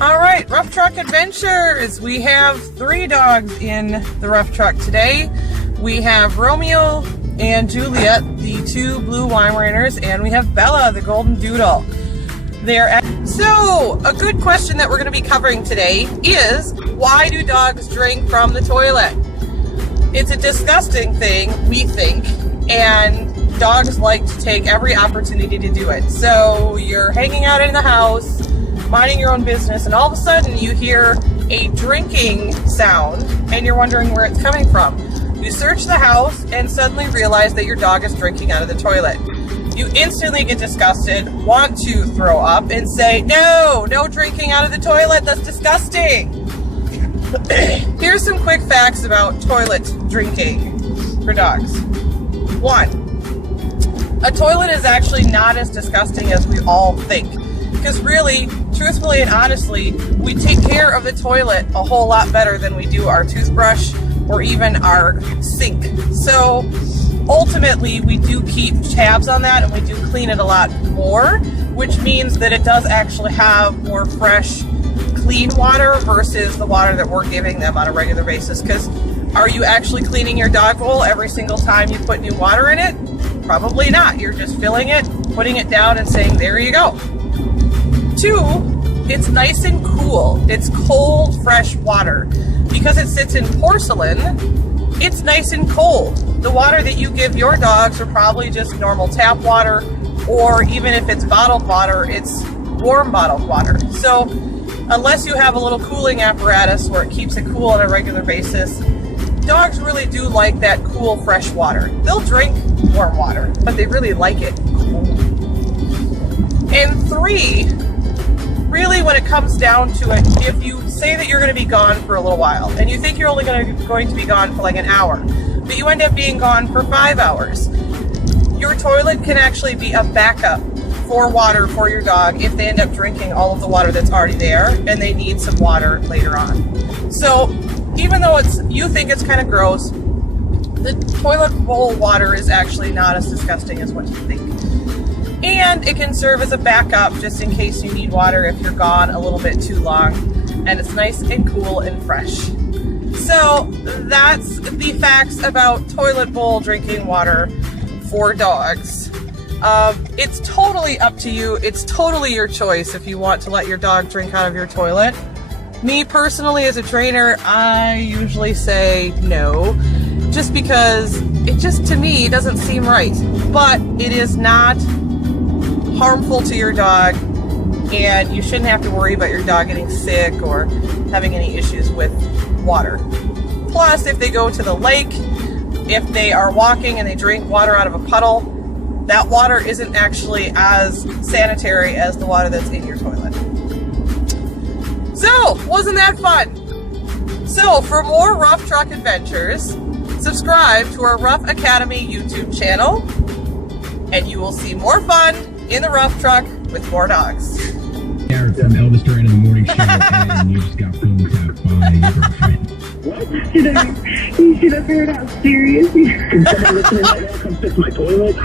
All right, Rough Truck Adventures. We have 3 dogs in the Rough Truck today. We have Romeo and Juliet, the 2 blue Weimaraners, and we have Bella, the golden doodle. So, a good question that we're going to be covering today is, why do dogs drink from the toilet? It's a disgusting thing, we think, and dogs like to take every opportunity to do it. So, you're hanging out in the house, minding your own business, and all of a sudden you hear a drinking sound and you're wondering where it's coming from. You search the house and suddenly realize that your dog is drinking out of the toilet. You instantly get disgusted, want to throw up, and say, no drinking out of the toilet, that's disgusting. Here's some quick facts about toilet drinking for dogs. 1, a toilet is actually not as disgusting as we all think. Because really, truthfully and honestly, we take care of the toilet a whole lot better than we do our toothbrush or even our sink. So ultimately, we do keep tabs on that and we do clean it a lot more, which means that it does actually have more fresh, clean water versus the water that we're giving them on a regular basis. Because are you actually cleaning your dog bowl every single time you put new water in it? Probably not. You're just filling it, putting it down, and saying, there you go. 2, it's nice and cool. It's cold, fresh water. Because it sits in porcelain, it's nice and cold. The water that you give your dogs are probably just normal tap water, or even if it's bottled water, it's warm bottled water. So unless you have a little cooling apparatus where it keeps it cool on a regular basis, dogs really do like that cool, fresh water. They'll drink warm water, but they really like it cool. And 3, really, when it comes down to it, if you say that you're going to be gone for a little while, and you think you're only going to be gone for like an hour, but you end up being gone for 5 hours, your toilet can actually be a backup for water for your dog if they end up drinking all of the water that's already there and they need some water later on. So even though you think it's kind of gross, the toilet bowl water is actually not as disgusting as what you think. And it can serve as a backup just in case you need water if you're gone a little bit too long. And it's nice and cool and fresh. So that's the facts about toilet bowl drinking water for dogs. It's totally up to you. It's totally your choice if you want to let your dog drink out of your toilet. Me personally, as a trainer, I usually say no, just because it just, to me, doesn't seem right. But it is not harmful to your dog, and you shouldn't have to worry about your dog getting sick or having any issues with water. Plus, if they go to the lake, if they are walking and they drink water out of a puddle, that water isn't actually as sanitary as the water that's in your toilet. So, wasn't that fun? So, for more Rough Truck Adventures, subscribe to our Rough Academy YouTube channel, and you will see more fun in the Rough Truck with more dogs. Garrett from Elvis Duran in the Morning Show, and you just got phone tapped by your girlfriend. What? You should have heard how serious you are. Can someone listening right now come fix my toilet?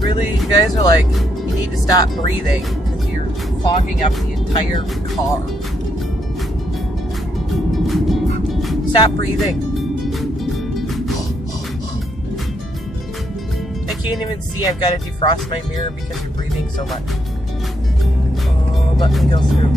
Really, you guys are like, you need to stop breathing because you're fogging up the entire car. Stop breathing. I can't even see. I've got to defrost my mirror because you're breathing so much. Oh, let me go through.